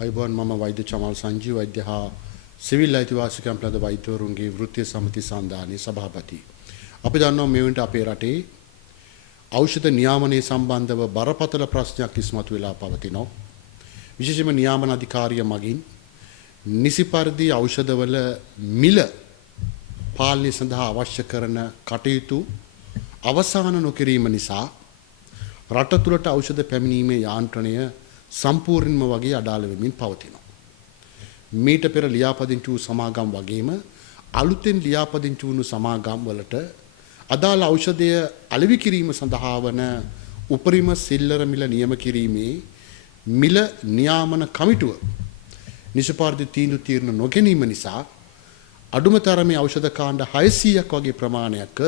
අයිබෝන් මම වෛද්‍ය චමල් සංජීව වෛද්‍ය හා සිවිල් අයිතිවාසිකම් ලද වෛද්‍යවරුන්ගේ වෘත්තීය සමිති සන්ධානයේ සභාපති. අපි දන්නවා මේ වෙනට අපේ රටේ ඖෂධ නියාමනයේ සම්බන්ධව බරපතල ප්‍රශ්නයක් ඉස්මතු වෙලා පවතිනවා. විශේෂයෙන්ම නියාමන අධිකාරිය මගින් නිසි පරිදි ඖෂධවල මිල පාලනය සඳහා අවශ්‍ය කරන කටයුතු අවසන් නොකිරීම නිසා රට තුළට ඖෂධ පැමිණීමේ යාන්ත්‍රණය සම්පූර්ණයෙන්ම වගේ අඩාල වෙමින් පවතිනවා. මීට පෙර ලියාපදිංචි වූ සමාගම් වගේම අලුතෙන් ලියාපදිංචි වුණු සමාගම් වලට අදාළ ඖෂධය අලෙවි කිරීම සඳහා වන උපරිම සිල්ලර මිල නියම කිරීමේ මිල නියාමන කමිටුව නිෂ්පාදිත තීන්දුව తీරන නොගැනීම නිසා අඩුම තරමේ ඖෂධ කාණ්ඩ 600ක් වගේ ප්‍රමාණයක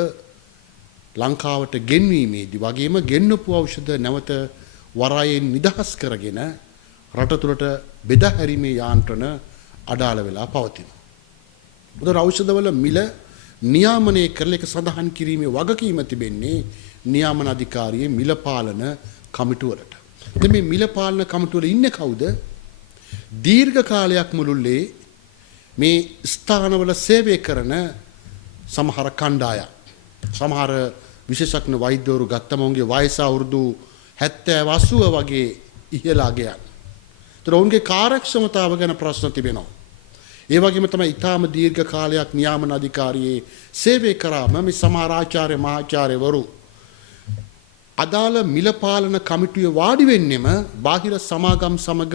ලංකාවට ගෙන්වීමේදී වගේම ගෙන්නපු ඖෂධ නැවත වරායෙන් නිදහස් කරගෙන රට තුළට බෙදා හැරීමේ යාන්ත්‍රණ අඩාල වෙලා පවතිනවා. උදේ ඖෂධවල මිල නියාමනය කරලා ඒක සඳහන් කිරීමේ වගකීම තිබෙන්නේ නියාමන අධිකාරියේ මිල පාලන කමිටුවලට. දැන් මේ මිල පාලන කමිටුවල ඉන්නේ කවුද? දීර්ඝ කාලයක් මුළුල්ලේ මේ ස්ථානවල සේවය කරන සමහර කණ්ඩායම් සමහර විශේෂඥ වෛද්‍යවරු ගත්තම උන්ගේ වයස අවුරුදු 70 80 වගේ ඉහළ අගයන්. ඒතර ඔවුන්ගේ කාර්යක්ෂමතාව ගැන ප්‍රශ්න තිබෙනවා. ඒ වගේම තමයි ඊටාම දීර්ඝ කාලයක් නියාමන අධිකාරියේ සේවය කරාම මේ සමහර ආචාර්ය මහාචාර්යවරු අදාළ මිල පාලන කමිටුවේ වාඩි වෙන්නෙම බාහිර සමාගම් සමග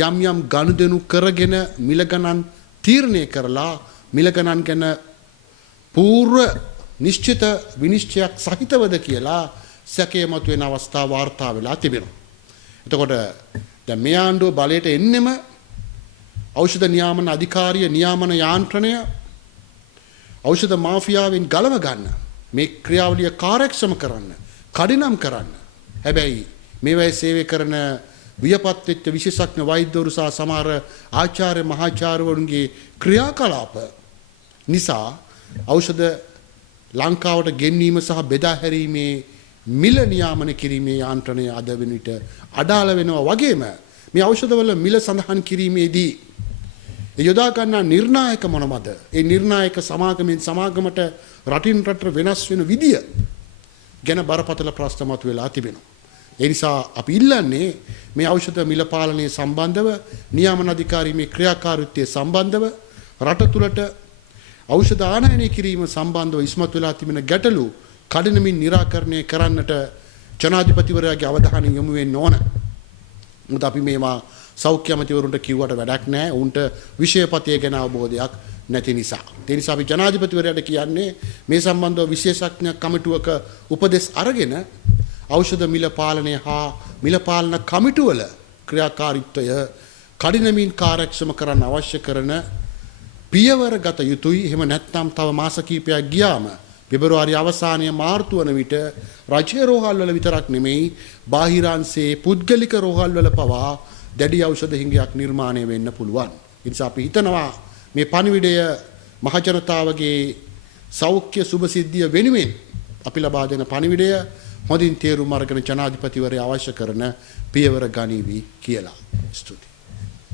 යම් යම් ගනුදෙනු කරගෙන මිල ගණන් තීරණය කරලා මිල ගණන් ගැන පූර්ව නිශ්චිත විනිශ්චයක් සහිතවද කියලා සැකය මතුවෙන අවස්ථා වාර්තා වෙලා තිබෙනවා. එතකොට දැන් මේ ආණ්ඩුව බලයට එන්නෙම ඖෂධ නියාමන අධිකාරිය නියාමන යාන්ත්‍රණය ඖෂධ මාෆියාවෙන් ගලව ගන්න මේ ක්‍රියාවලිය කාර්යක්ෂම කරන්න කඩිනම් කරන්න. හැබැයි මේවැයි සේවය කරන වියපත් වෙච්ච විශේෂඥ වෛද්‍යවරු සහ සමහර ආචාර්ය මහාචාර්යවරුන්ගේ ක්‍රියාකලාප නිසා ඖෂධ ලංකාවට ගෙන්වීම සහ බෙදා හැරීමේ මිල නියාමන කිරීමේ යාන්ත්‍රණය අද වෙන විට අඩාල වෙනවා වගේම මේ ඖෂධවල මිල සඳහන් කිරීමේදී යොදා ගන්නා නිර්ණායක මොනවද? ඒ නිර්ණායක සමාගමෙන් සමාගමට රටින් රටට වෙනස් වෙන විදිය ගැන බරපතල ප්‍රශ්න මතුවලා තිබෙනවා. ඒ නිසා අපි ඉල්ලන්නේ මේ ඖෂධ මිල පාලනය සම්බන්ධව නියාමන අධිකාරියේ ක්‍රියාකාරීත්වය සම්බන්ධව රට තුළට ඖෂධ ආනයනය කිරීම සම්බන්ධව ඉස්මතු වෙලා තිබෙන ගැටලු කඩිනමින් निराකරණය කරන්නට ජනාධිපතිවරයාගේ අවධානය යොමු වෙන්න ඕන. මොකද අපි මේවා සෞඛ්‍ය අමාත්‍යවරුන්ට කිව්වට වැඩක් නැහැ. උන්ට විෂයපතය ගැන අවබෝධයක් නැති නිසා. ඒ නිසා අපි ජනාධිපතිවරයාට කියන්නේ මේ සම්බන්ධව විශේෂඥ කමිටුවක උපදෙස් අරගෙන ඖෂධ මිල පාලනය හා මිල පාලන කමිටුවල ක්‍රියාකාරීත්වය කඩිනමින් කාර්යක්ෂම කරන්න අවශ්‍ය කරන පියවර ගත යුතුයි. එහෙම නැත්නම් තව මාස කිහිපයක් ගියාම පෙබරවාරි අවසානයේ මාර්තු වන විට රජයේ රෝහල් වල විතරක් නෙමෙයි බාහිරාංශයේ පුද්ගලික රෝහල් වල පවා දැඩි ඖෂධ හිඟයක් නිර්මාණය වෙන්න පුළුවන්. ඒ නිසා අපි හිතනවා මේ පණිවිඩය මහජනතාවගේ සෞඛ්‍ය සුභසිද්ධිය වෙනුවෙන් අපි ලබා දෙන පණිවිඩය හොඳින් තේරුම් අරගෙන ජනාධිපතිවරයා අවශ්‍ය කරන පියවර ගනීවි කියලා. ස්තුතියි.